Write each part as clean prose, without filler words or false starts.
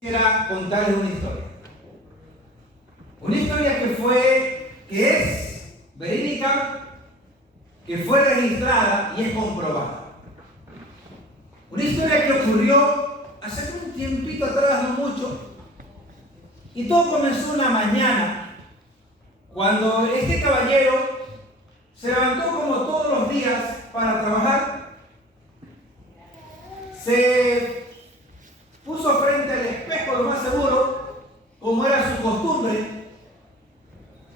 Quisiera contarles una historia. Una historia que es verídica, que fue registrada y es comprobada. Una historia que ocurrió hace un tiempito atrás, no mucho, y todo comenzó una mañana, cuando este caballero se levantó como todos los días para trabajar, se puso frente al espejo, lo más seguro, como era su costumbre,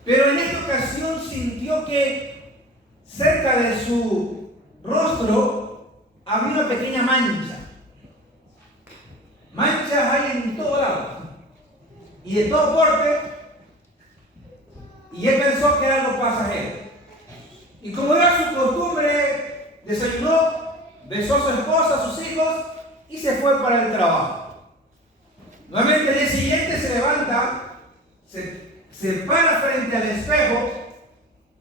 pero en esta ocasión sintió que cerca de su rostro había una pequeña mancha. Manchas hay en todo lado y de todo porte, y él pensó que era algo pasajero. Y como era su costumbre, desayunó, besó a su esposa, a sus hijos y se fue para el trabajo. Nuevamente el día siguiente se levanta, se para frente al espejo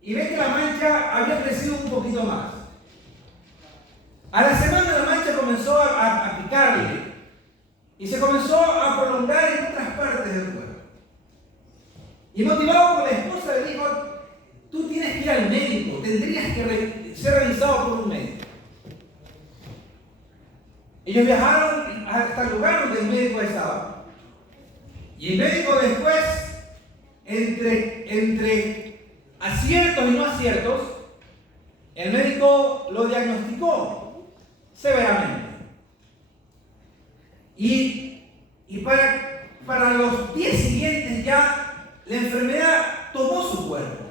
y ve que la mancha había crecido un poquito más. A la semana la mancha comenzó a picarle y se comenzó a prolongar en otras partes del cuerpo. Y motivado por la esposa le dijo: tú tienes que ir al médico, tendrías que ser revisado por un médico. Ellos viajaron hasta el lugar donde el médico estaba. Y el médico después, entre aciertos y no aciertos, el médico lo diagnosticó severamente. Y para los días siguientes ya la enfermedad tomó su cuerpo.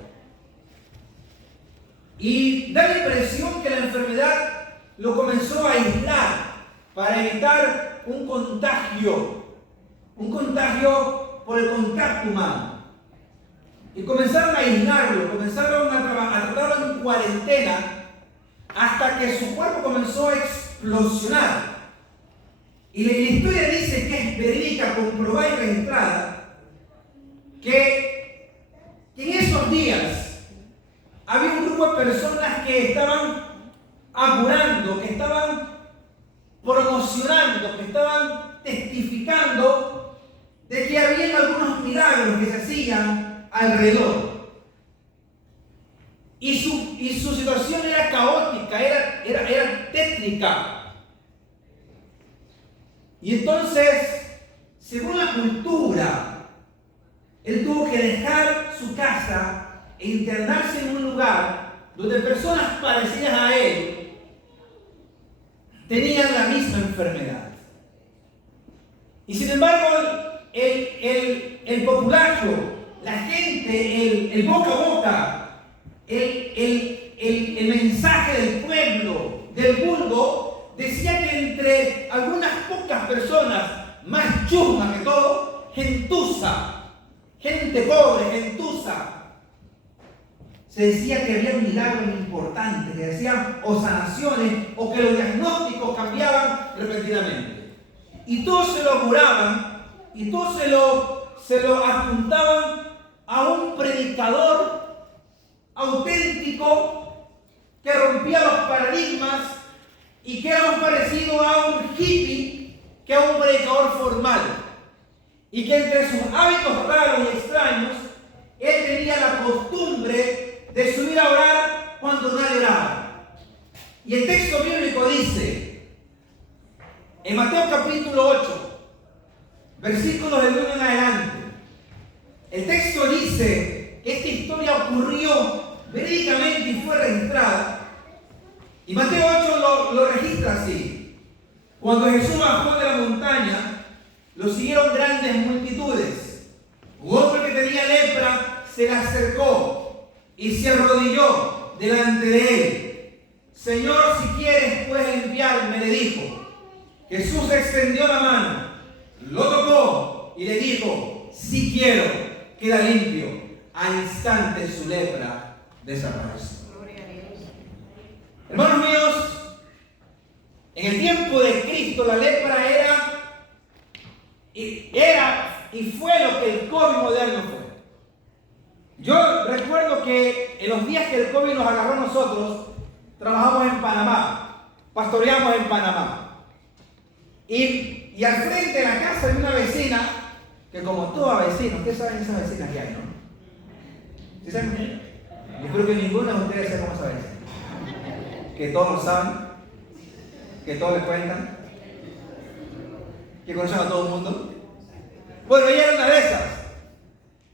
Y da la impresión que la enfermedad lo comenzó a aislar para evitar un contagio por el contacto humano. Y comenzaron a aislarlo, comenzaron a tratarlo en cuarentena, hasta que su cuerpo comenzó a explosionar. Y la historia dice que es verídica, comprobada y registrada, que en esos días había un grupo de personas que estaban apurando, que estaban promocionando, que estaban testificando de que había algunos milagros que se hacían alrededor. Y su situación era caótica, era tétrica. Y entonces, según la cultura, él tuvo que dejar su casa e internarse en un lugar donde personas parecidas a él tenían la misma enfermedad. Y sin embargo, el populacho, la gente, el boca a boca, el mensaje del pueblo, del vulgo, decía que entre algunas pocas personas, más chusma que todo, gentuza, gente pobre, gentuza, se decía que había milagros importantes, que hacían o sanaciones, o que los diagnósticos cambiaban repentinamente. Y todos se lo juraban, y todos se lo apuntaban a un predicador auténtico que rompía los paradigmas y que era más parecido a un hippie que a un predicador formal. Y que entre sus hábitos raros y extraños, él tenía la costumbre de subir a orar cuando nadie oraba. Y el texto bíblico dice, en Mateo capítulo 8, versículos del 1 en adelante, el texto dice que esta historia ocurrió verídicamente y fue registrada. Y Mateo 8 lo registra así: cuando Jesús bajó de la montaña, lo siguieron grandes multitudes. Un hombre que tenía lepra se le acercó y se arrodilló delante de él. Señor, si quieres, puedes limpiarme, le dijo. Jesús extendió la mano, lo tocó y le dijo: si quiero, queda limpio. Al instante su lepra desapareció. Hermanos míos, en el tiempo de Cristo la lepra era y fue lo que el COVID moderno fue. Yo recuerdo que en los días que el COVID nos agarró a nosotros, trabajamos en Panamá, pastoreamos en Panamá. Y Y al frente de la casa de una vecina, que como toda vecina, ustedes saben esas vecinas que hay, ¿no? ¿Sí saben? Yo creo que ninguno de ustedes sabe cómo esa vecina. Que todos lo saben, que todos les cuentan, que conocen a todo el mundo. Bueno, ella era una de esas.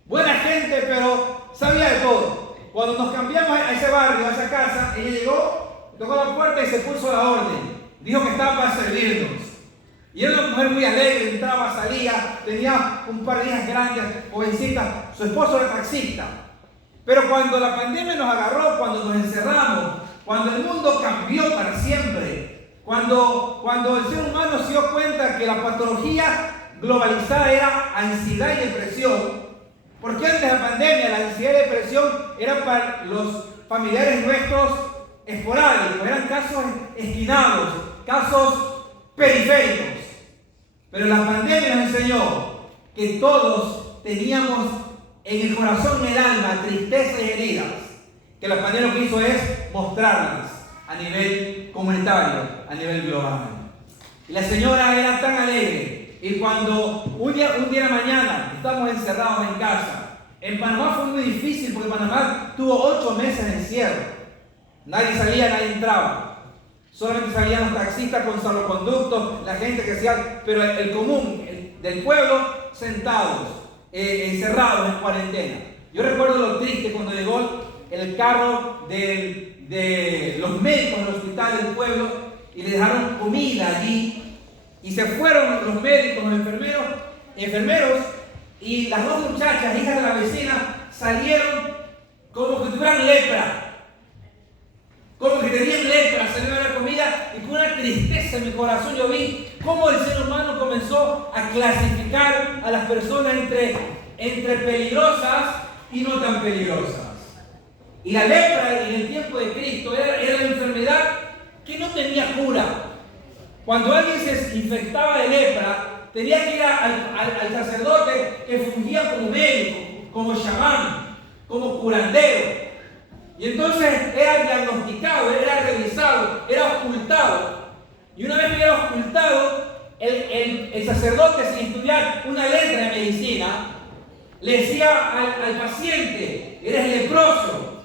Buena gente, pero sabía de todo. Cuando nos cambiamos a ese barrio, a esa casa, ella llegó, tocó la puerta y se puso a la orden. Dijo que estaba para servirnos. Y era una mujer muy alegre, entraba, salía, tenía un par de hijas grandes, jovencitas. Su esposo era taxista. Pero cuando la pandemia nos agarró, cuando nos encerramos, cuando el mundo cambió para siempre, cuando el ser humano se dio cuenta que la patología globalizada era ansiedad y depresión, porque antes de la pandemia la ansiedad y depresión eran para los familiares nuestros esporádicos, eran casos esquinados, casos periféricos. Pero la pandemia nos enseñó que todos teníamos en el corazón y en el alma tristezas y heridas, que la pandemia lo que hizo es mostrarlas a nivel comunitario, a nivel global. Y la señora era tan alegre, y cuando un día de la mañana estábamos encerrados en casa, en Panamá fue muy difícil porque Panamá tuvo 8 meses de encierro. Nadie salía, nadie entraba. Solamente salían los taxistas con salvoconductos, la gente que hacía, pero el común del pueblo sentados, encerrados en cuarentena. Yo recuerdo lo triste cuando llegó el carro de los médicos del hospital del pueblo y le dejaron comida allí. Y se fueron los médicos, los enfermeros, y las dos muchachas, hijas de la vecina, salieron como que tuvieran lepra. Como que tenían lepra, salieron a la comida, y con una tristeza en mi corazón yo vi cómo el ser humano comenzó a clasificar a las personas entre peligrosas y no tan peligrosas. Y la lepra en el tiempo de Cristo era la enfermedad que no tenía cura. Cuando alguien se infectaba de lepra, tenía que ir al sacerdote que fungía como médico, como chamán, como curandero. Y entonces era diagnosticado, era revisado, era ocultado. Y una vez que era ocultado, el sacerdote, sin estudiar una letra de medicina, le decía al paciente: eres leproso.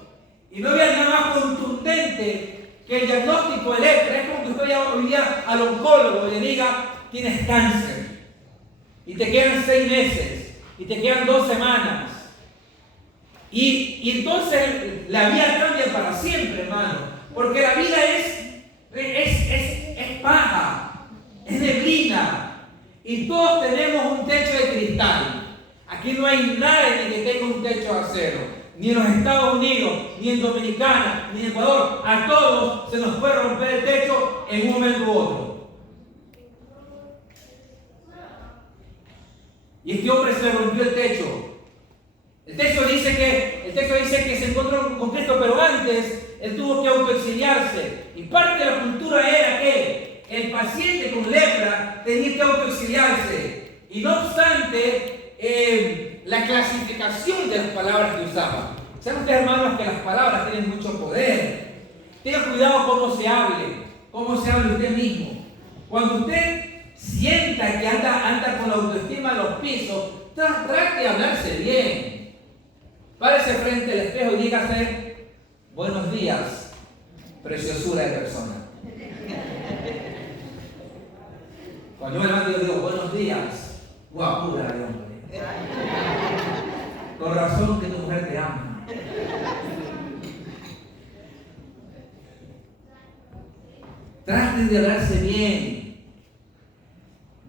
Y no había nada más contundente que el diagnóstico de lepra. Es como que usted vaya hoy día al oncólogo y le diga: tienes cáncer. Y te quedan 6 meses. Y te quedan 2 semanas. Y entonces la vida cambia para siempre, hermano. Porque la vida es paja, es neblina. Y todos tenemos un techo de cristal. Aquí no hay nadie que tenga un techo de acero. Ni en los Estados Unidos, ni en Dominicana, ni en Ecuador. A todos se nos puede romper el techo en un momento u otro. Y este hombre se le rompió el techo. El texto dice que se encontró con Cristo, pero antes él tuvo que autoexiliarse. Y parte de la cultura era que el paciente con lepra tenía que autoexiliarse. Y no obstante, la clasificación de las palabras que usaba. Saben ustedes, hermanos, que las palabras tienen mucho poder. Tenga cuidado cómo se hable usted mismo. Cuando usted sienta que anda con la autoestima a los pisos, trate de hablarse bien. Párese frente al espejo y dígase: buenos días, preciosura de persona. Cuando yo me levanto, yo digo: buenos días, guapura de hombre. Con razón que tu mujer te ama. Traten de hablarse bien.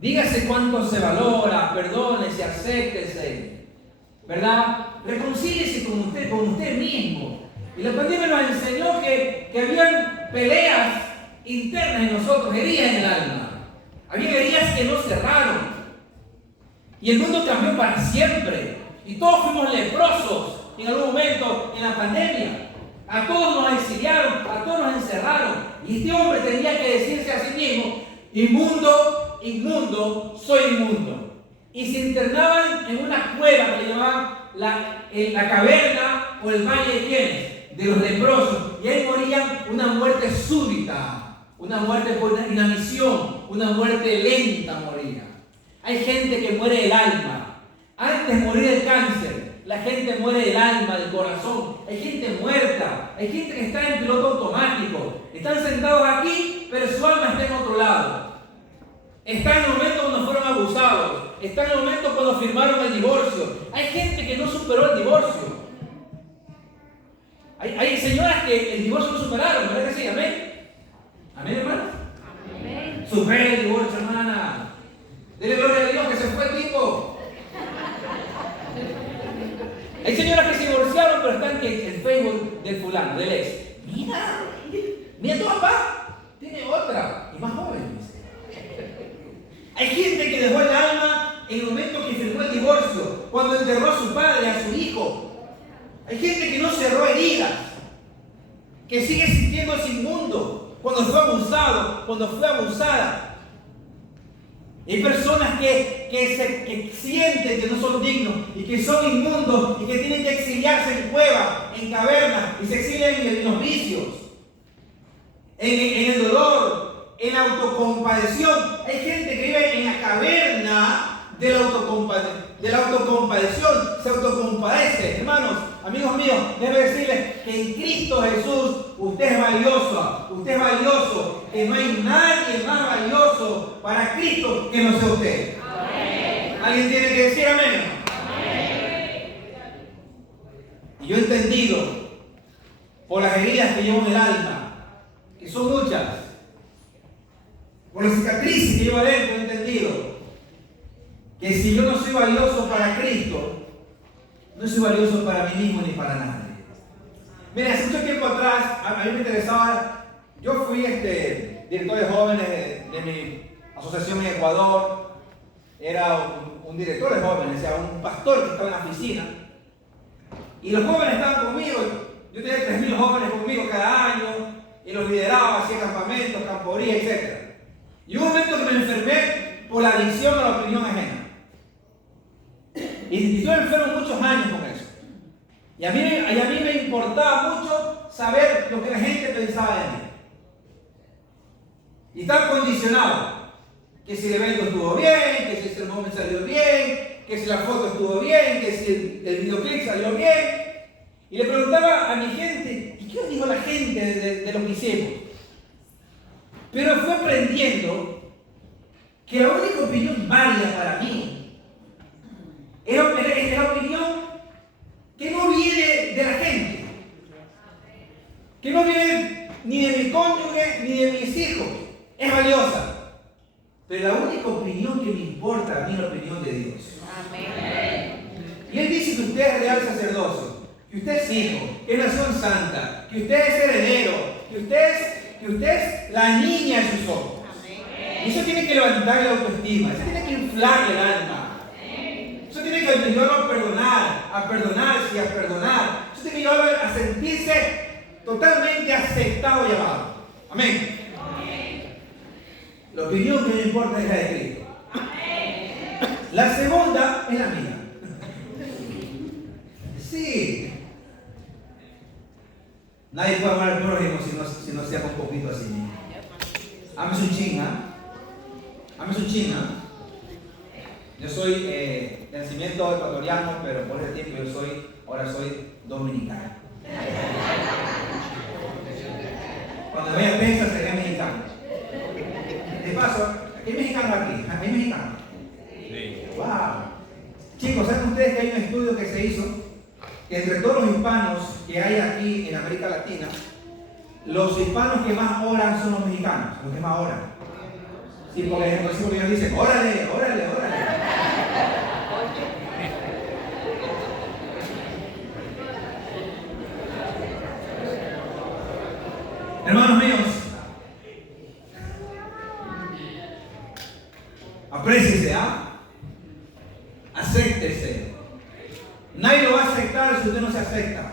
Dígase cuánto se valora, perdónese, acéptese, ¿verdad? Reconcíliese con usted mismo. Y la pandemia nos enseñó que habían peleas internas en nosotros, heridas en el alma. Había heridas que no cerraron. Y el mundo cambió para siempre. Y todos fuimos leprosos en algún momento en la pandemia. A todos nos exiliaron, a todos nos encerraron. Y este hombre tenía que decirse a sí mismo: inmundo, inmundo, soy inmundo. Y se internaban en una cueva que le llamaban la caverna o el valle de ¿quiénes? De los leprosos. Y ahí morían una muerte súbita, una muerte por inanición, una muerte lenta moría. Hay gente que muere del alma. Antes de morir del cáncer, la gente muere del alma, del corazón. Hay gente muerta, hay gente que está en piloto automático. Están sentados aquí, pero su alma está en otro lado. Está en el momento cuando fueron abusados. Está en el momento cuando firmaron el divorcio. Hay gente que no superó el divorcio. Hay señoras que el divorcio no superaron, ¿verdad que sí? Amén. Amén, hermano. Amén. Supera el divorcio, hermana. Dele gloria a Dios que se fue el tipo. Hay señoras que se divorciaron, pero están en el Facebook del fulano, del ex. Mira tu papá, tiene otra, y más joven. Hay gente que dejó el alma en el momento que firmó el divorcio, cuando enterró a su padre, a su hijo. Hay gente que no cerró heridas, que sigue sintiéndose inmundo cuando fue abusado, cuando fue abusada. Hay personas que sienten que no son dignos y que son inmundos y que tienen que exiliarse en cuevas, en cavernas, y se exilian en los vicios, en el dolor, en la autocompasión. Hay gente que vive en la caverna de la autocompasión, se autocompadece. Hermanos, amigos míos, debo decirles que en Cristo Jesús usted es valioso, que no hay nadie más valioso para Cristo que no sea usted. Amén. ¿Alguien tiene que decir amén? Amén. Y yo he entendido, por las heridas que llevo en el alma, que son muchas, por las cicatrices que llevo adentro, he entendido que si yo no soy valioso para Cristo, no soy valioso para mí mismo ni para nadie. Mira, hace mucho tiempo atrás, a mí me interesaba, yo fui director de jóvenes de mi asociación en Ecuador, era un director de jóvenes, o sea, un pastor que estaba en la oficina, y los jóvenes estaban conmigo, yo tenía 3.000 jóvenes conmigo cada año, y los lideraba, hacía campamentos, camporía, etc. Y hubo un momento que me enfermé por la adicción a la opinión ajena. Y estuve enfermo muchos años con eso. Y a mí me importaba mucho saber lo que la gente pensaba de mí. Y estaba condicionado. Que si el evento estuvo bien, que si el sermón me salió bien, que si la foto estuvo bien, que si el videoclip salió bien. Y le preguntaba a mi gente, ¿y qué os dijo la gente de lo que hicimos? Pero fui aprendiendo que la única opinión válida para mí es la opinión que no viene de la gente, que no viene ni de mi cónyuge ni de mis hijos. Es valiosa, pero la única opinión que me importa a mí es la opinión de Dios. Amén. Y Él dice que usted es real sacerdocio, que usted es hijo, que es nación santa, que usted es heredero, que usted es la niña de sus ojos. Amén. Y eso tiene que levantar la autoestima, eso tiene que inflar el alma. Eso tiene que ayudarlo a perdonarse y a perdonar. Eso tiene que ayudarlo a sentirse totalmente aceptado y amado. Amén. Amén. La opinión que me importa es la de Cristo. Amén. La segunda es la mía. Sí. Nadie puede amar al prójimo si no se ama un poquito así mismo. Ame su chinga. Ame su chinga. Yo soy de nacimiento ecuatoriano, pero por ese tiempo ahora soy dominicano. Cuando me vaya a pensar, seré mexicano. De paso, ¿aquí hay mexicanos aquí? ¿Hay mexicanos? Sí. ¡Wow! Chicos, ¿saben ustedes que hay un estudio que se hizo? Que entre todos los hispanos que hay aquí en América Latina, los hispanos que más oran son los mexicanos, los que más oran. Sí, por ejemplo, ellos dicen, órale, órale, órale. Hermanos míos, apréciese, acéptese. Nadie lo va a aceptar si usted no se acepta.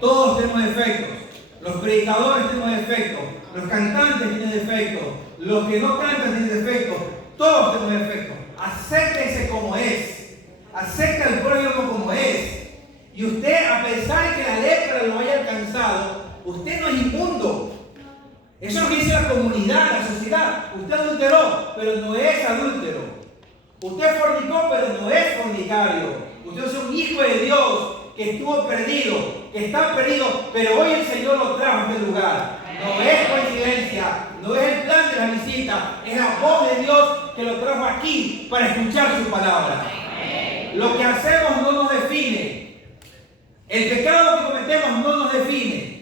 Todos tenemos defectos. Los predicadores tenemos defectos. Los cantantes tienen defectos. Los que no cantan tienen defectos. Todos tenemos defectos. Acéptese como es. Acepta al pueblo como es. Y usted, a pesar de que la lepra lo haya alcanzado, usted no es inmundo. Eso es lo que dice la comunidad, la sociedad. Usted adulteró, pero no es adúltero. Usted fornicó, pero no es fornicario. Usted es un hijo de Dios que estuvo perdido, que está perdido, pero hoy el Señor lo trajo a este lugar. No es coincidencia, no es el plan de la visita, es la voz de Dios que lo trajo aquí para escuchar su palabra. Lo que hacemos no nos define. El pecado que cometemos no nos define.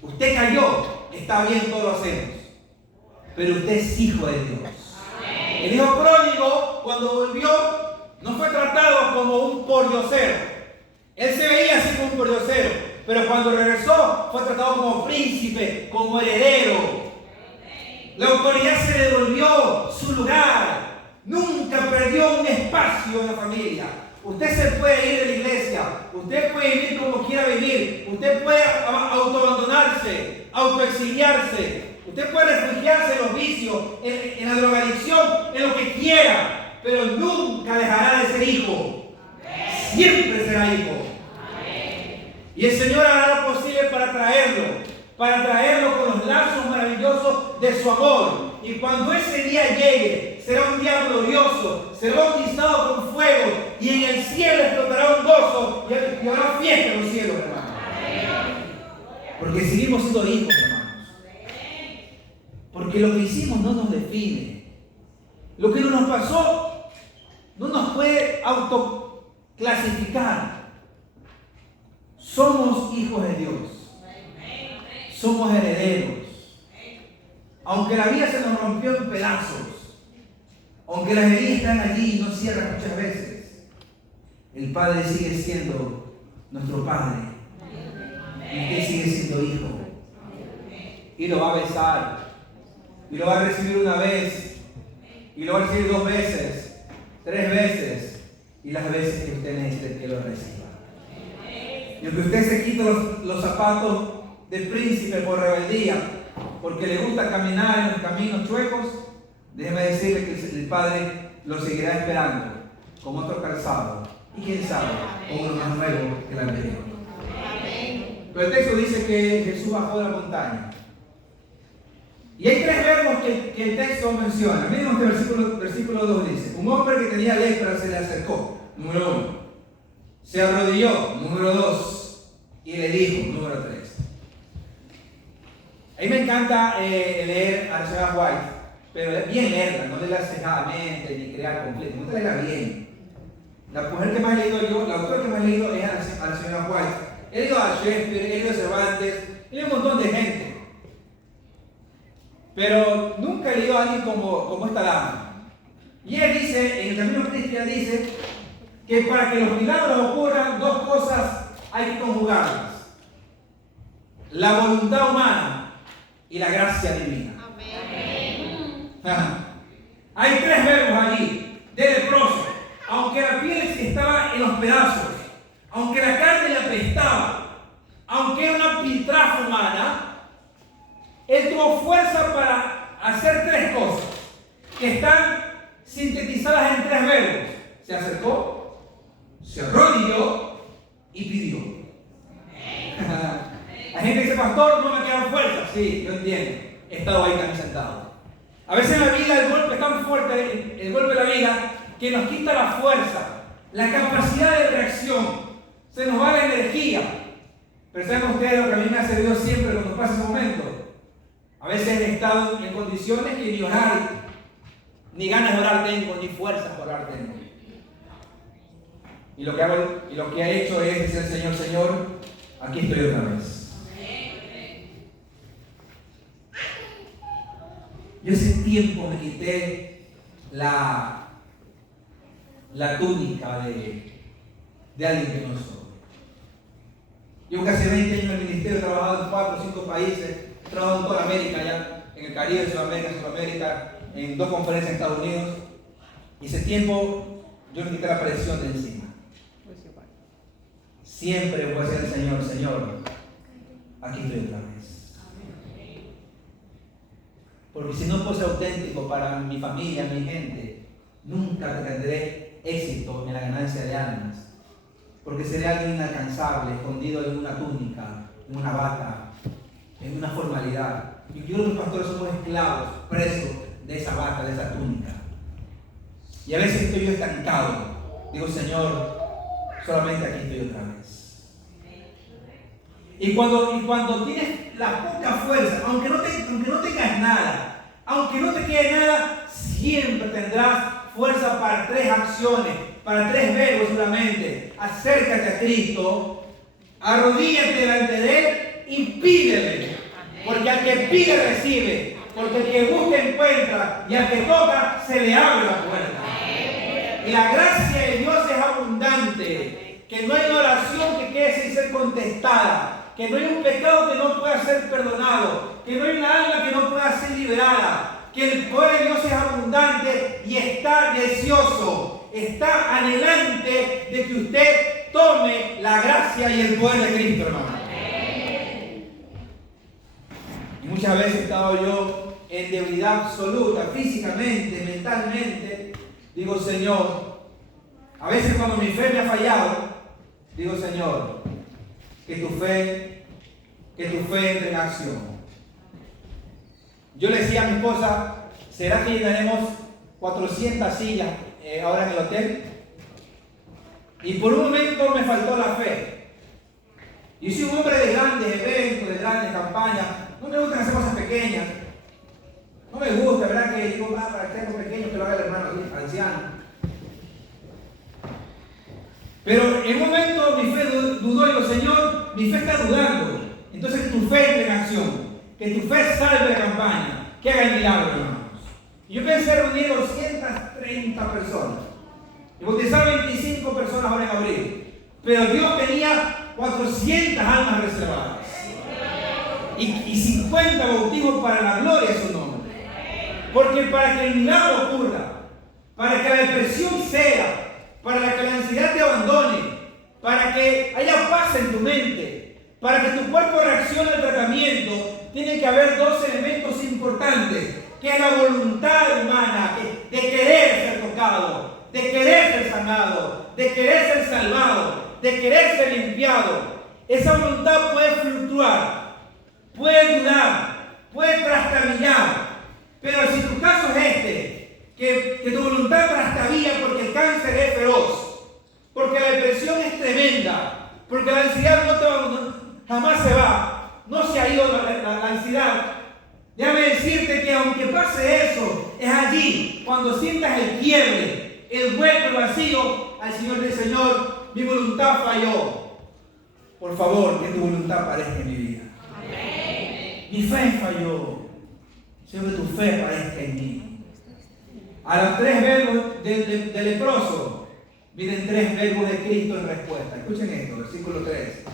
Usted cayó, está bien, todo lo hacemos. Pero usted es hijo de Dios. El hijo pródigo, cuando volvió, no fue tratado como un pordiosero. Él se veía así como un pordiosero. Pero cuando regresó, fue tratado como príncipe, como heredero. La autoridad se le devolvió su lugar. Nunca perdió un espacio en la familia. Usted se puede ir de la iglesia. Usted puede vivir como quiera vivir. Usted puede autoabandonarse, autoexiliarse. Usted puede refugiarse en los vicios, en la drogadicción, en lo que quiera. Pero nunca dejará de ser hijo. Siempre será hijo. Y el Señor hará lo posible para traerlo con los lazos maravillosos de su amor. Y cuando ese día llegue, será un día glorioso, será bautizado con fuego, y en el cielo explotará un gozo, y habrá fiesta en los cielos, hermanos. Porque seguimos siendo hijos, hermanos. Porque lo que hicimos no nos define. Lo que nos pasó no nos puede autoclasificar. Somos hijos de Dios. Somos herederos. Aunque la vida se nos rompió en pedazos, aunque las heridas están allí y no cierran muchas veces, el Padre sigue siendo nuestro Padre. Y usted sigue siendo hijo. Y lo va a besar. Y lo va a recibir una vez. Y lo va a recibir 2 veces, 3 veces. Y las veces que usted necesite que lo reciba. Y aunque usted se quite los zapatos de príncipe por rebeldía, porque le gusta caminar en los caminos chuecos, déjeme decirle que el Padre lo seguirá esperando con otro calzado. Y quién sabe, con uno más nuevo que el anterior. Pero el texto dice que Jesús bajó de la montaña. Y hay 3 verbos que el texto menciona. Miren este versículo 2 dice: un hombre que tenía lepra se le acercó, número 1. Se arrodilló, número 2, y le dijo, número 3. A mí me encanta leer a la señora White, pero bien leerla, no leerla cejadamente ni crear conflicto, no leerla bien. La mujer que más he leído yo, la autora que más he leído es a la señora White. He leído a Shakespeare, he leído a Cervantes, he leído un montón de gente. Pero nunca he leído a alguien como esta dama. Y él dice, en el camino cristiano dice, que para que los milagros ocurran, 2 cosas hay que conjugarlas: la voluntad humana y la gracia divina. Amén. Hay 3 verbos allí: de leproso, aunque la piel estaba en los pedazos, aunque la carne le apestaba, aunque era una piltrafa humana, él tuvo fuerza para hacer 3 cosas que están sintetizadas en 3 verbos: se acercó, se arrodilló y pidió. La gente dice: pastor, no me quedan fuerzas. Sí, yo entiendo. He estado ahí también sentado. A veces en la vida el golpe es tan fuerte, el golpe de la vida, que nos quita la fuerza, la capacidad de reacción. Se nos va la energía. Pero ¿saben ustedes lo que a mí me ha servido siempre cuando pasa ese momento? A veces he estado en condiciones que ni orar, ni ganas de orar tengo, ni fuerzas para orar tengo. Y lo que hago, y lo que he hecho es decir al Señor: Señor, aquí estoy otra vez. Yo ese tiempo me quité la túnica de alguien que no soy. Yo casi 20 años en el ministerio, he trabajado en 4 o 5 países, he trabajado en toda América ya, en el Caribe, Sudamérica, en 2 conferencias en Estados Unidos. Y ese tiempo yo me quité la presión de encima. Siempre voy a decir al Señor: Señor, aquí estoy otra vez. Porque si no fuese auténtico para mi familia, mi gente, nunca tendré éxito en la ganancia de almas. Porque seré alguien inalcanzable, escondido en una túnica, en una bata, es una formalidad. Y yo los pastores somos esclavos, presos de esa bata, de esa túnica. Y a veces estoy yo estancado. Digo, Señor, solamente aquí estoy otra vez. Y cuando tienes la poca fuerza, aunque no tengas nada, aunque no te quede nada, siempre tendrás fuerza para 3 acciones, para 3 verbos solamente. Acércate a Cristo, arrodíllate delante de Él y pídele. Porque al que pide recibe, porque el que busca encuentra, y al que toca se le abre la puerta. Y la gracia de Dios es abundante, que no hay una oración que quede sin ser contestada, que no hay un pecado que no pueda ser perdonado, que no hay una alma que no pueda ser liberada, que el poder de Dios es abundante y está deseoso, está anhelante de que usted tome la gracia y el poder de Cristo, hermano. Y muchas veces he estado yo en debilidad absoluta, físicamente, mentalmente. Digo, Señor, a veces cuando mi fe me ha fallado, digo, Señor, que tu fe entre en acción. Yo le decía a mi esposa, ¿será que llenaremos 400 sillas ahora en el hotel? Y por un momento me faltó la fe. Yo soy un hombre de grandes eventos, de grandes campañas. No me gustan hacer cosas pequeñas. No me gusta, ¿verdad? Que digo, para que algo pequeño que lo haga el hermano anciano. Pero en un momento mi fe dudó y digo, Señor, mi fe está dudando. Entonces que tu fe entre en acción, que tu fe salve la campaña, que haga el milagro, hermanos. Y yo pensé reunir 230 personas. Y bautizar 25 personas ahora en abril. Pero Dios tenía 400 almas reservadas. Y 50 bautismos para la gloria de su nombre. Porque para que el milagro ocurra, para que la depresión sea, para que la ansiedad te abandone, para que haya paz en tu mente, para que tu cuerpo reaccione al tratamiento, tiene que haber 2 elementos importantes, que es la voluntad humana, de querer ser tocado, de querer ser sanado, de querer ser salvado, de querer ser limpiado. Esa voluntad puede fluctuar, puede dudar, puede trastabillar. Pero si tu caso es que tu voluntad trastabilla porque el cáncer es feroz, porque la depresión es tremenda, porque la ansiedad jamás se va, no se ha ido la ansiedad. Déjame decirte que aunque pase eso, es allí cuando sientas el quiebre, el hueco, el vacío, al Señor dice, Señor, mi voluntad falló. Por favor, que tu voluntad aparezca en mi vida. Amén. Mi fe falló. Señor, que tu fe aparezca en mí. A los 3 verbos del leproso, miren 3 verbos de Cristo en respuesta. Escuchen esto, versículo 3.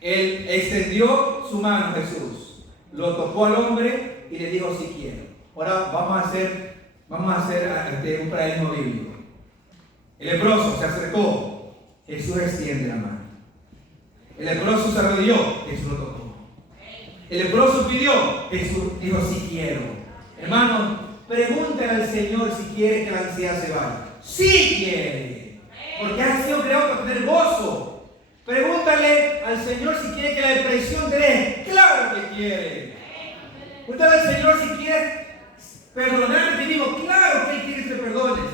Él extendió su mano, Jesús, lo tocó al hombre y le dijo, si quiero. Ahora vamos a hacer un paralelismo bíblico. El leproso se acercó, Jesús extiende la mano. El leproso se arrodilló, Jesús lo tocó. El leproso pidió, Jesús dijo, si quiero. Hermano, pregúntale al Señor si quiere que la ansiedad se vaya. Si quiere, porque has sido creado para tener gozo. Pregúntale al Señor si quiere que la depresión te deje. Claro que quiere. Pregúntale al Señor si quiere perdonarte a ti mismo. Claro que Él quiere que te perdones.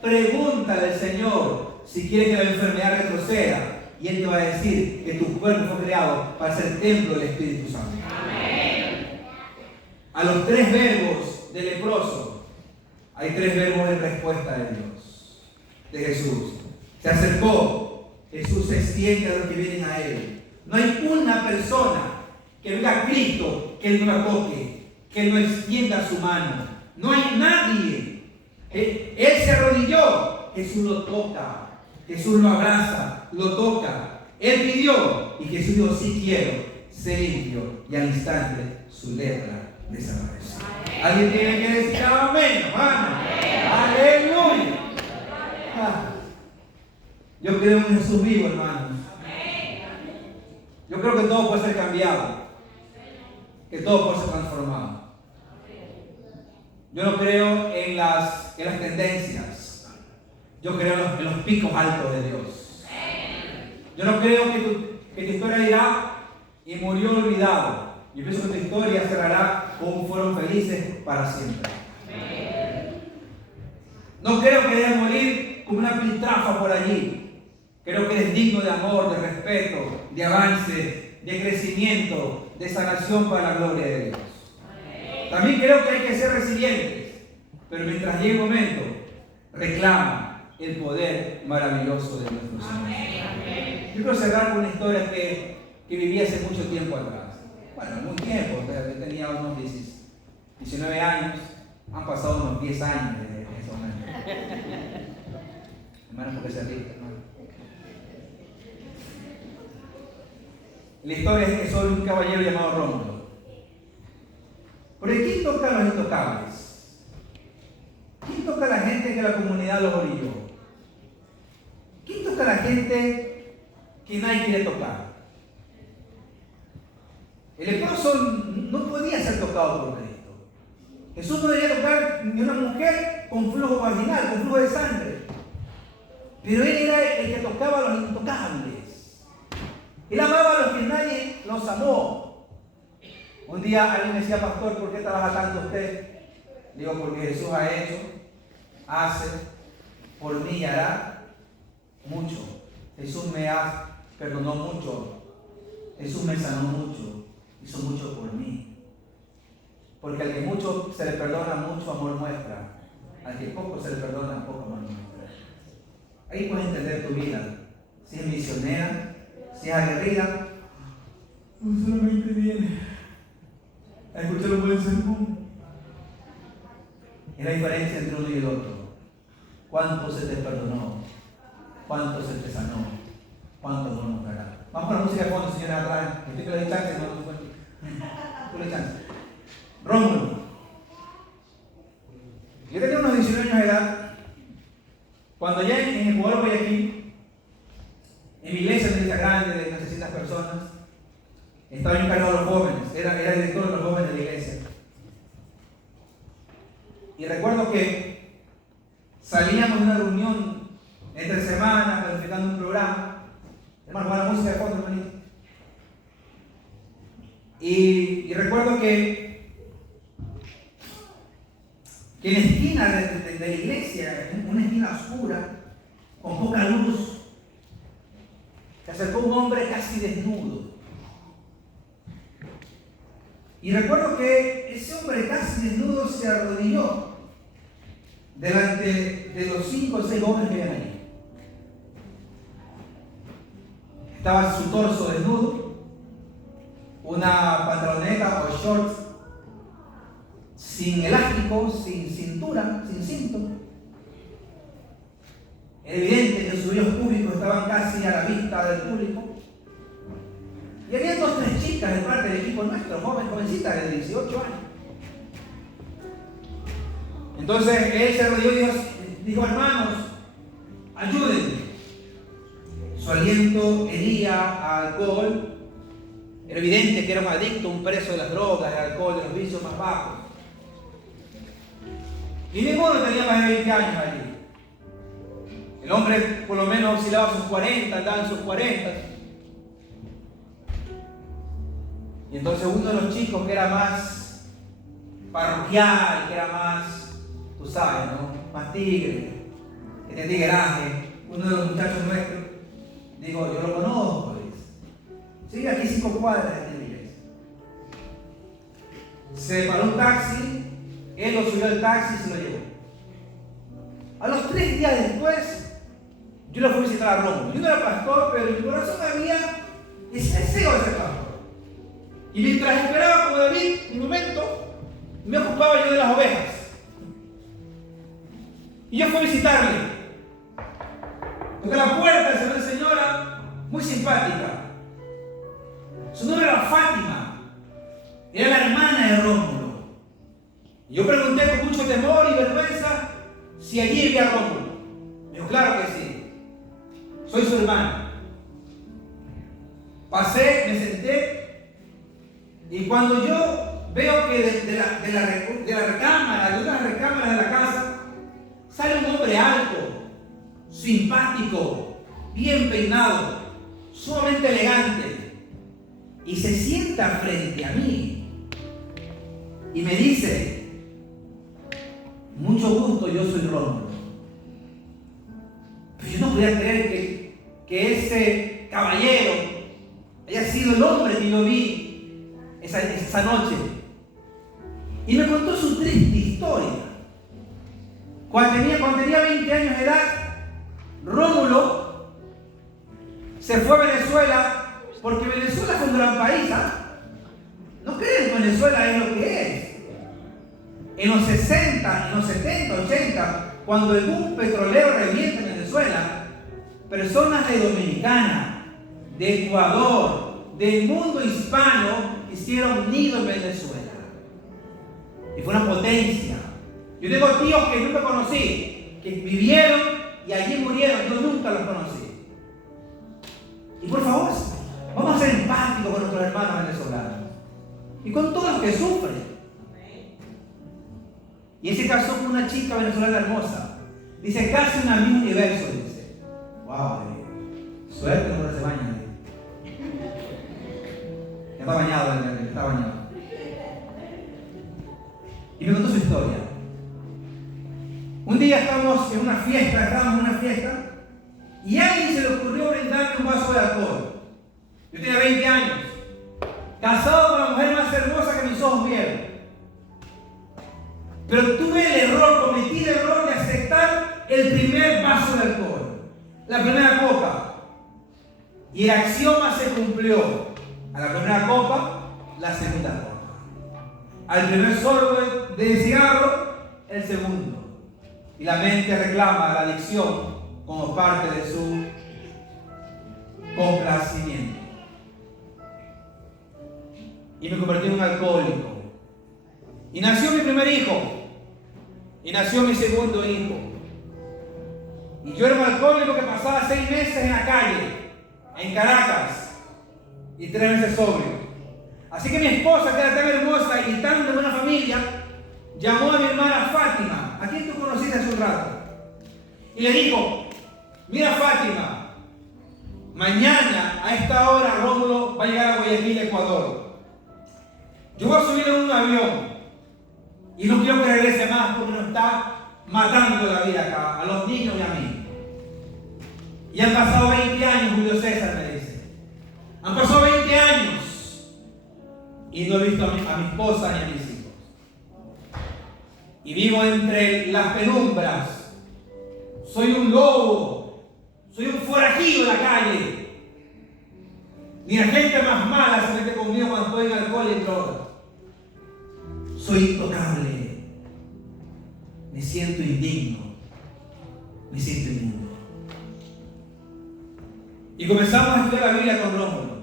Pregúntale al Señor si quiere que la enfermedad retroceda. Y Él te va a decir que tu cuerpo fue creado para ser templo del Espíritu Santo. Amén. A los 3 verbos del leproso, hay 3 verbos en respuesta de Dios, de Jesús. Se acercó, Jesús se extiende a los que vienen a Él. No hay una persona que venga a Cristo que Él no la toque, que Él no extienda su mano. No hay nadie. Él se arrodilló, Jesús lo toca. Jesús lo abraza, lo toca. Él pidió y Jesús dijo, sí quiero, se limpio. Y al instante su lepra desapareció. ¿Alguien tiene que decir amén, hermano? Aleluya. Yo creo en Jesús vivo, hermanos. Yo creo que todo puede ser cambiado, que todo puede ser transformado. Yo no creo en las tendencias. Yo creo en los picos altos de Dios. Yo no creo que tu historia dirá y murió olvidado. Yo pienso que tu historia cerrará con fueron felices para siempre. No creo que debas morir como una piltrafa por allí. Creo que eres digno de amor, de respeto, de avance, de crecimiento, de sanación para la gloria de Dios. También creo que hay que ser resilientes, pero mientras llegue el momento, reclama el poder maravilloso de nuestro Señor. Yo quiero cerrar con una historia que viví hace mucho tiempo atrás. Bueno, muy tiempo, yo tenía unos 19 años, han pasado unos 10 años de ese momento. Hermano, ¿por qué se ríe, hermano? La historia es que soy un caballero llamado Rómulo. Pero ¿quién toca a los intocables? ¿Quién toca a la gente que la comunidad los orilló? ¿Quién toca a la gente que nadie quiere tocar? El leproso no podía ser tocado por Cristo. Jesús no debía tocar ni una mujer con flujo vaginal, con flujo de sangre. Pero Él era el que tocaba a los intocables. Él amaba a los que nadie los amó. Un día alguien me decía, pastor, ¿por qué trabaja tanto usted? Digo, porque Jesús ha hecho, hace, por mí y hará mucho. Jesús me perdonó mucho. Jesús me sanó mucho. Hizo mucho por mí. Porque al que mucho se le perdona, mucho amor muestra. Al que poco se le perdona, poco amor muestra. Ahí puedes entender tu vida. Si es misionera, si es aguerrida, no solamente viene a escuchar un buen sermón. Es la diferencia entre uno y el otro. ¿Cuánto se te perdonó? ¿Cuánto se te sanó? ¿Cuánto no mostrará? Vamos con la música de fondo, señora, atrás. Estoy que le doy chance, no me tú le chance. Rómulo. Yo tenía unos 19 años de edad. Cuando ya en el pueblo de Guayaquil, en mi iglesia, una iglesia grande de unas 600 personas, estaba encargado de los jóvenes, era director de los jóvenes de la iglesia. Y recuerdo que salíamos de una reunión entre semanas, planificando un programa. Hermano, con la música de fondo, hermanito. Y recuerdo que en la esquina de la iglesia, en una esquina oscura, con poca luz, se acercó un hombre casi desnudo. Y recuerdo que ese hombre casi desnudo se arrodilló delante de los 5 o 6 jóvenes que habían ahí. Estaba su torso desnudo, una pantaloneta o shorts sin elástico, sin cintura, sin cinto. Era evidente que sus vellos públicos estaban casi a la vista del público. Y había 2 o 3 chicas de parte del equipo nuestro, jovencitas de 18 años. Entonces él se arrodilló y dijo, hermanos, ayúdenme. Su aliento hería a alcohol. Era evidente que era un adicto, un preso de las drogas, del alcohol, de los vicios más bajos. Y ninguno tenía más de 20 años allí. El hombre por lo menos oscilaba sus 40, andaba en sus 40. Y entonces uno de los chicos que era más parroquial, que era más, tú sabes, ¿no? Más tigre, que tenía tigueraje, uno de los muchachos nuestros, digo, yo lo conozco, dice. Sí, aquí 5 cuadras de la iglesia. Se paró un taxi, él lo subió al taxi y se lo llevó. A los 3 días después, yo lo fui a visitar a Rómulo. Yo no era pastor, pero en mi corazón había ese deseo de ser pastor. Y mientras esperaba como David, mi momento, me ocupaba yo de las ovejas. Y yo fui a visitarle. Toqué la puerta, se ve una señora muy simpática. Su nombre era Fátima. Era la hermana de Rómulo. Y yo pregunté con mucho temor y vergüenza si allí vivía Rómulo. Me dijo, claro que sí. Soy su hermana. Pasé, me senté, y cuando yo veo que de la recámara, de una recámara de la casa, sale un hombre alto, simpático, bien peinado, sumamente elegante. y se sienta frente a mí y me dice: mucho gusto, yo soy Rómulo. Pero yo no podía creer que ese caballero haya sido el hombre que yo vi esa noche. Y me contó su triste historia. Cuando tenía 20 años de edad, Rómulo se fue a Venezuela, porque Venezuela es un gran país, ¿ah? No creen que Venezuela es lo que es. En los 60, en los 70, 80, cuando el boom petrolero revienta en Venezuela, personas de Dominicana, de Ecuador, del mundo hispano hicieron nido en Venezuela. Y fue una potencia. Yo tengo tíos que nunca conocí, que vivieron y allí murieron. Yo nunca los conocí. Y por favor, vamos a ser empáticos con nuestros hermanos venezolanos y con todos los que sufren. Y él se casó con una chica venezolana hermosa. Dice, casi una Miss Universo, dice. Wow, suerte, no se baña. Ya está bañado, está bañado. Y me contó su historia. Un día estábamos en una fiesta, y a alguien se le ocurrió brindarme un vaso de alcohol. Yo tenía 20 años, casado con la mujer más hermosa que mis ojos vieron. Pero cometí el error de aceptar el primer vaso de alcohol, la primera copa. Y el axioma se cumplió. A la primera copa, la segunda copa. Al primer sorbo de cigarro, el segundo. Y la mente reclama la adicción como parte de su complacimiento. Y me convertí en un alcohólico. Y nació mi primer hijo. Y nació mi segundo hijo. Y yo era un alcohólico que pasaba 6 meses en la calle, en Caracas, y 3 meses sobrio. Así que mi esposa, que era tan hermosa y tan de buena familia, llamó a mi hermana Fátima, a quien tú conociste hace un rato, y le dijo: mira, Fátima, mañana a esta hora Rómulo va a llegar a Guayaquil, Ecuador. Yo voy a subir en un avión y no quiero que regrese más porque nos está matando la vida acá, a los niños y a mí. Y han pasado 20 años, Julio César me dice. Han pasado 20 años y no he visto a mi esposa ni a mis hijos. Y vivo entre las penumbras. Soy un lobo, soy un forajido en la calle. Ni la gente más mala se mete conmigo cuando estoy en alcohol y droga. Soy intocable. Me siento indigno. Me siento inmundo. Y comenzamos a estudiar la Biblia con Rómulo.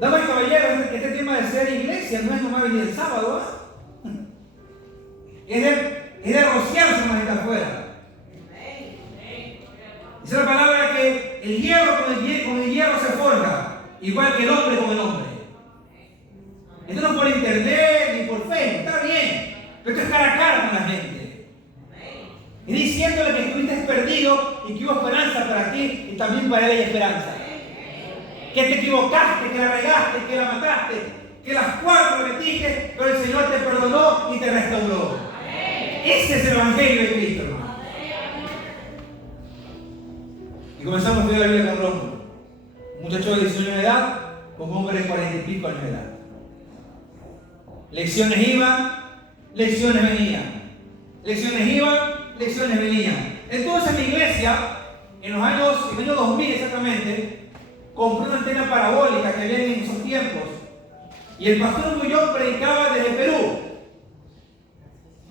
Damas y caballeros, este tema de ser iglesia no es nomás venir el sábado, ¿eh? Es de rociarse más de afuera. Dice la palabra que el hierro con el hierro se forja, igual que el hombre con el hombre. Esto no es por internet ni por Facebook, está bien, pero esto es cara a cara con la gente. Y diciéndole que estuviste perdido y que hubo esperanza para ti y también para él hay esperanza. Que te equivocaste, que la regaste, que la mataste, que las 4 metiste, pero el Señor te perdonó y te restauró. Ese es el Evangelio de Cristo, hermano. Y comenzamos a estudiar la Biblia con Rómulo. Un muchacho de 18 años de edad con un hombre de 40 y pico años de edad. Lecciones iban, lecciones venían. Lecciones iban, lecciones venían. Entonces mi iglesia, en el año 2000 exactamente, compró una antena parabólica que había en esos tiempos. Y el pastor Bullón predicaba desde Perú,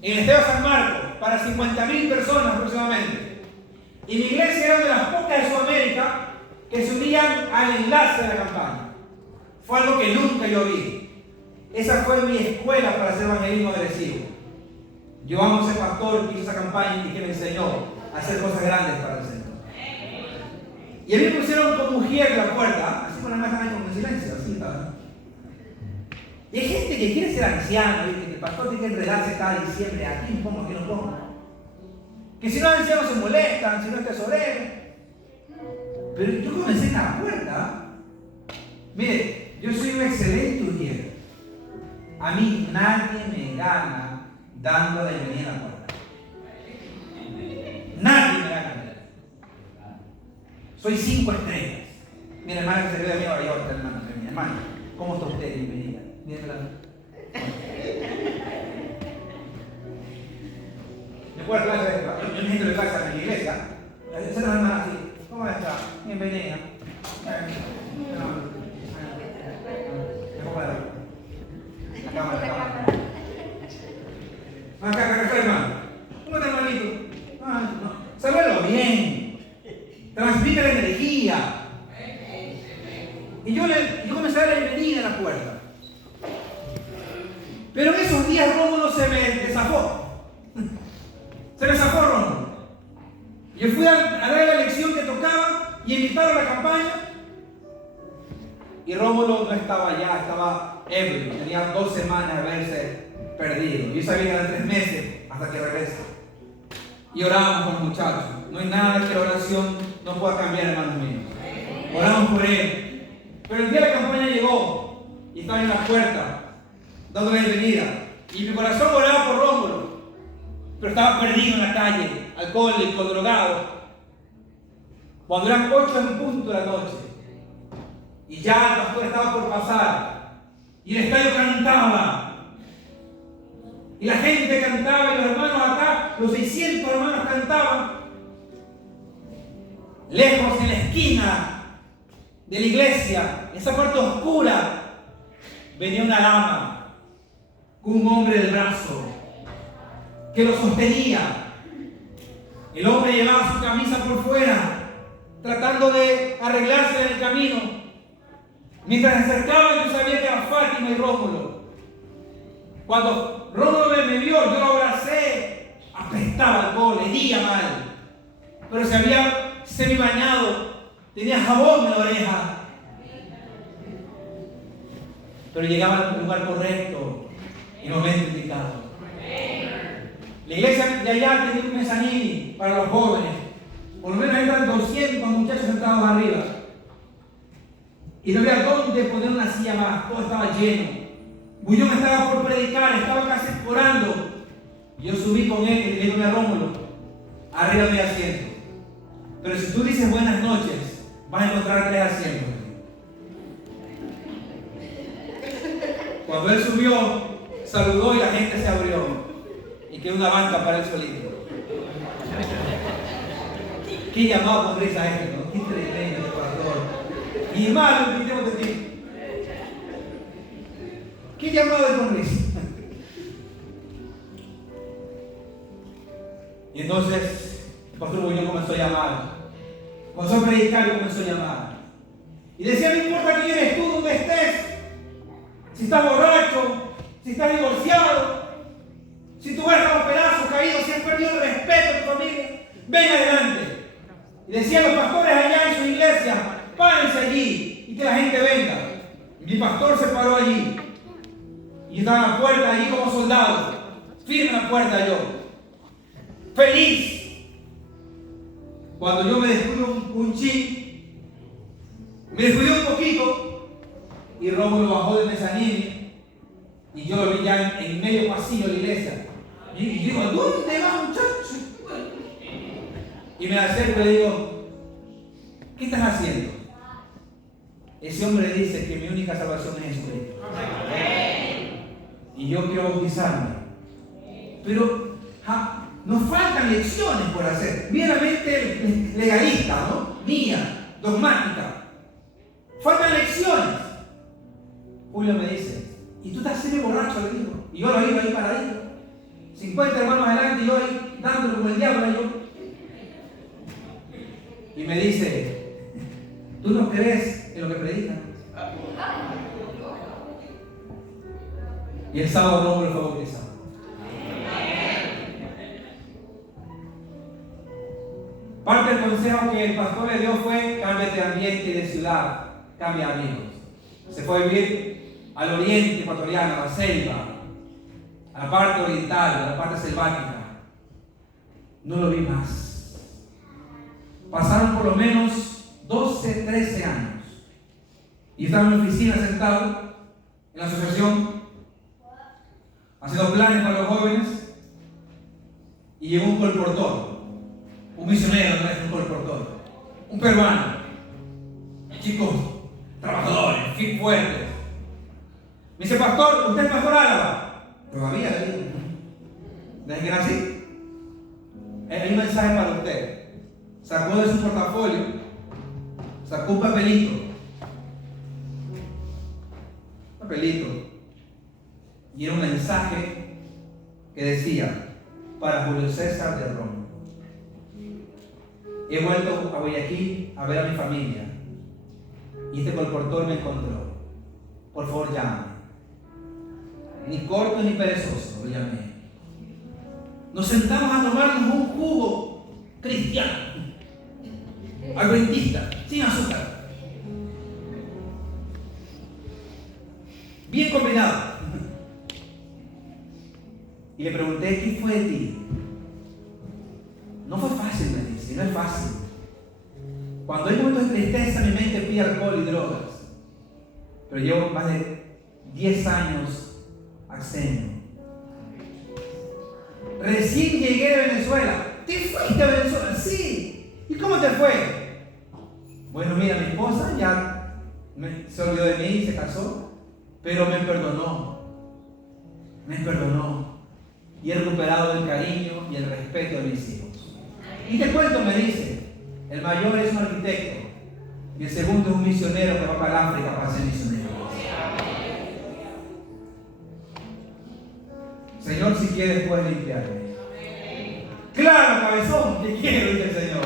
en el Estado de San Marcos, para 50.000 personas aproximadamente. Y mi iglesia era una de las pocas de Sudamérica que se unían al enlace de la campaña. Fue algo que nunca yo vi. Esa fue mi escuela para hacer evangelismo agresivo. Yo amo a ese pastor que hizo esa campaña y que me enseñó a hacer cosas grandes para el Señor. Y a mí me pusieron como mujer en la puerta, así con la mano como en silencio, así estaba. Y hay gente que quiere ser anciano, que el pastor tiene que enredarse cada diciembre, aquí no pongo, aquí no pongo. Que si no es anciano se molestan, si no es tesorero. Pero yo comencé en la puerta. Mire, yo soy un excelente ujier. A mí nadie me gana dando la bienvenida a la puerta. Nadie me gana. Soy 5 estrellas. Mi hermana que se ve de mí ahora, yo, hermano, mi hermano. ¿Cómo está usted? Bienvenida. Me acuerdo yo me entro de casa en la iglesia. Esa hermana así. ¿Cómo está? Bienvenida. La cámara. Acá, hermano. ¿Cómo está, hermanito? No. Salúdalo bien. Transmite la energía. Y yo comencé a dar la bienvenida a la puerta. Pero en esos días Rómulo se me desafó. Se me zafó Rómulo. Yo fui a dar la lección que tocaba y invitaron a la campaña. Y Rómulo no estaba allá, estaba ebrio. Tenía 2 semanas de haberse perdido. Yo sabía que eran 3 meses hasta que regrese. Y orábamos con los muchachos. No hay nada que la oración no pueda cambiar, hermanos míos. Oramos por él. Pero el día de la campaña llegó y estaba en la puerta dando la bienvenida. Y mi corazón oraba por Rómulo. Pero estaba perdido en la calle, alcohólico, drogado. Cuando eran 8 en punto de la noche. Y ya el pastor estaba por pasar. Y el estadio cantaba. Y la gente cantaba. Y los hermanos acá, los 600 hermanos cantaban. Lejos en la esquina de la iglesia, esa parte oscura, venía una dama con un hombre del brazo que lo sostenía. El hombre llevaba su camisa por fuera, tratando de arreglarse en el camino. Mientras se acercaba, yo sabía que era Fátima y Rómulo. Cuando Rómulo me vio, yo lo abracé, apestaba alcohol, hedía mal, pero se había semi-bañado, tenía jabón en la oreja. Pero llegaba al lugar correcto, en el momento indicado. La iglesia de allá tenía un mezanini para los jóvenes. Por lo menos entran 200 muchachos sentados arriba. Y no había dónde poner una silla más, todo estaba lleno. Bullón estaba por predicar, estaba casi orando. Y yo subí con él y le digo a Rómulo, arriba de mi asiento. Pero si tú dices buenas noches, vas a encontrar 3 asientos. Cuando él subió, saludó y la gente se abrió. Y quedó una banca para él solito. Qué llamado con risa este, ¿no? Qué tremendo este pastor. Y malo, ¿qué tengo que decir? Qué llamado de con risa. Y entonces el pastor Bullón comenzó a llamar. Comenzó a predicar y comenzó a llamar. Y decía, no importa quién eres tú, donde estés. Si estás borracho, si estás divorciado, si tu hogar está en pedazos, caído, si has perdido el respeto de tu familia, ven adelante. Y decían los pastores allá en su iglesia, párense allí y que la gente venga. Y mi pastor se paró allí. Y estaba en la puerta allí como soldado. Firme en la puerta yo. Feliz. Cuando yo me descuido un chin, me descuidé un poquito y Rómulo bajó del mezanino y yo lo vi ya en medio pasillo de la iglesia. Y digo, ¿dónde va, muchacho? Y me acerco y le digo, ¿qué estás haciendo? Ese hombre dice que mi única salvación es Jesucristo. Y yo quiero bautizarme. Pero nos faltan lecciones por hacer. Meramente legalista, ¿no? Mía, dogmática. Faltan lecciones. Julio me dice, ¿y tú estás semi borracho? Le digo. Y yo lo iba ahí paradito. 50 hermanos adelante y yo ahí dándole como el diablo. Y me dice, ¿tú no crees en lo que predican? Y el sábado Rómulo fue bautizado. Parte del consejo que el pastor le dio fue: cámbiate de ambiente y de ciudad, cambia amigos. Se fue a vivir al oriente ecuatoriano, a la selva, a la parte oriental, a la parte selvática. No lo vi más. Pasaron por lo menos 12, 13 años. Y estaba en mi oficina sentado en la asociación, haciendo planes para los jóvenes, y llegó un colportor, un misionero, no es un colportor, un peruano, chicos trabajadores, fuertes. Me dice: pastor, ¿usted es pastor Álava? Todavía, desde que nací. Hay un mensaje para usted. Sacó de su portafolio, sacó un papelito, y era un mensaje que decía: para Julio César de Roma. He vuelto a Guayaquil a ver a mi familia, y este colportor me encontró. Por favor, llámame. Ni corto ni perezoso, lo llamé. Nos sentamos a tomarnos un jugo cristiano, adventista, sin azúcar, bien combinado. Y le pregunté: ¿qué fue de ti? No fue fácil, me dice, no es fácil. Cuando hay momentos de tristeza, mi mente pide alcohol y drogas. Pero llevo más de 10 años abstemio. Recién llegué de Venezuela. ¿Te fuiste a Venezuela? Sí. ¿Y cómo te fue? Bueno, mira, mi esposa ya se olvidó de mí y se casó, pero me perdonó. Y he recuperado el cariño y el respeto de mis hijos. Y te cuento, me dice, el mayor es un arquitecto y el segundo es un misionero que va para el África para ser misionero. Señor, si quieres puedes limpiarme. Claro, cabezón, que quiero, dice el Señor.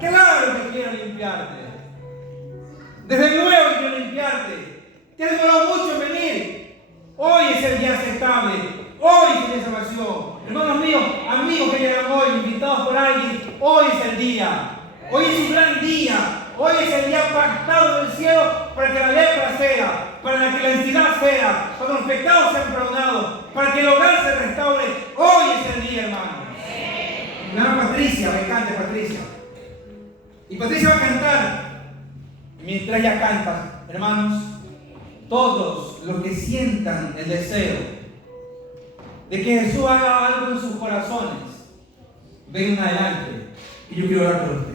Claro que quiero limpiarte. Desde luego quiero limpiarte. Te has demorado mucho en venir. Hoy es el día aceptable. Hoy es el día de salvación. Hermanos míos, amigos que llegan hoy, invitados por alguien, hoy es el día. Hoy es un gran día. Hoy es el día pactado del cielo para que la lepra sea, para que la entidad sea, para que los pecados sean perdonados, para que el hogar se restaure. Hoy es el día, hermano. La hermana Patricia, me encanta Patricia. Y Patricia va a cantar. Y mientras ella canta, hermanos, todos los que sientan el deseo de que Jesús haga algo en sus corazones, vengan adelante. Y yo quiero orar por ustedes.